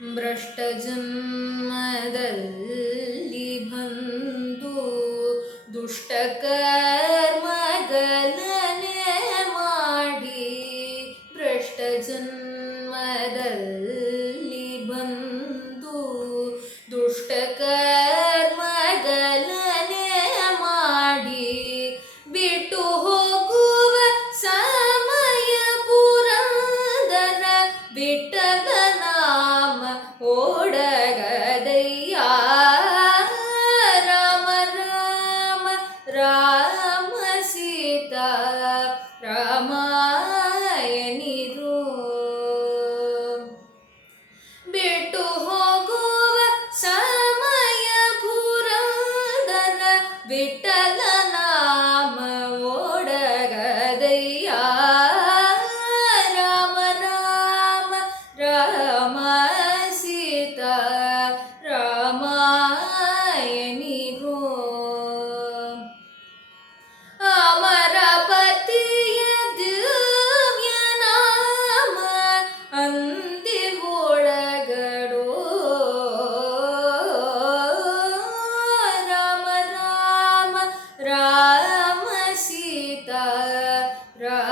ಭ್ರಷ್ಟಜನ್ಮದಲ್ಲಿ ಬಂದು ದುಷ್ಟಕರ್ಮಗಳನ್ನೇ ಮಾಡಿ ಭ್ರಷ್ಟಜನ್ಮದಲ್ಲಿ ಬಂದು ದುಷ್ಟಕರ್ಮಗಳನ್ನೇ ಮಾಡಿ ಬಿಟ್ಟು ಹೋಗುವ ಸಮಯ ಪುರಂದರ ಬಿಟ್ಟಲ ನಾಮ ಓಡಗದಯ್ಯ ರಾಮ ರಾಮ ರಾಮ ಸೀತಾ ರಾಮಾಯಣಿರು ಬಿಟ್ಟು ಹೋಗುವ ಸಮಯ ಪುರಂದರ ವಿಠಲ ನಾಮ ಓಡಗದಯ್ಯ ರಾಮ ರಾಮ ರಾಮ ಸೀತಾ ರಾಮಾಯಣಿರು ಅಮರಪತಿಯ ದಿವ್ಯ ನಾಮ ಅಂದಿ ಒಳಗಡೋ ರಾಮ ರಾಮ ರಾಮ ಸೀತಾ ರಾಮಾಯಣಿರು